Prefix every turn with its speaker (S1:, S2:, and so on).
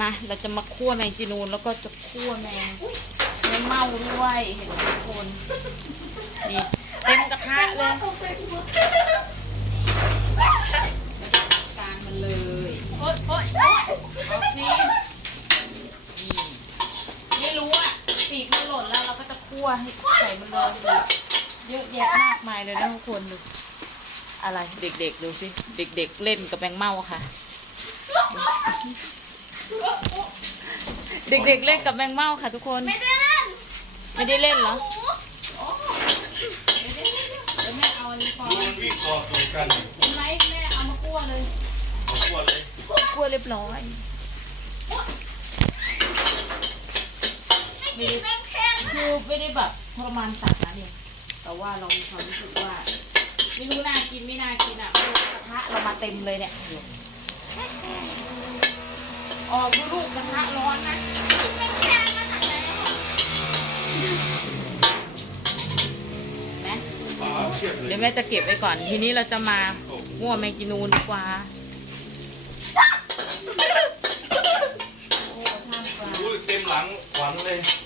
S1: มาเราจะมาคั่วแมงจีนูนแล้วก็จะคั่วแมงแมงเม่าด้วยเห็นไหมทุกคนนี่เต็มกระทะเลยการมันเลยโอ๊ยโอ๊ยโอ๊ยเอาสินี่ไม่รู้อะปีกมันหล่นแล้วเราก็จะคั่วให้ใส่มันเลยเยอะแยะมากมายเลยนะทุกคนดูอะไรเด็กๆดูสิเด็ก ๆ เล่นกับแมงเม่าค่ะ เด็กๆเล่นกับแมงเม่าค่ะทุกคน
S2: ไม่ได้เล่น
S1: ไม่ได้เล่นเหรอเดี๋ยวแม่เอาอันนี้ก่อน
S3: ดูมันวิ่งกอดตัวกัน
S1: เห็นไหมแม่เอามาคั่วเลย
S3: เอาขวดเลย
S1: คั่วเรียบร้อย
S2: ไม่กินแม่งแข็ง
S1: คือไม่ได้แบบทรมานสัตว์นะเนี่ย แต่ว่าเรามีความรู้สึกว่า ไม่รู้น่ากินไม่น่ากินอะไม่รู้กระทะเรามาเต็มเลยเนี่ย ออกดูลูกกระทะร้อนนะ
S2: กินแม่งแข็งขนาดไหน
S1: นะ
S3: ป๋าเทียบเลย
S1: เดี๋ยวแม่จะเก็บไว้ก่อน ทีนี้เราจะมามั่วแมงจีนูนดีกว่าโอ้ท่ามกลาง
S3: อุ้ยเต็มหลังขวัญเลย
S1: ท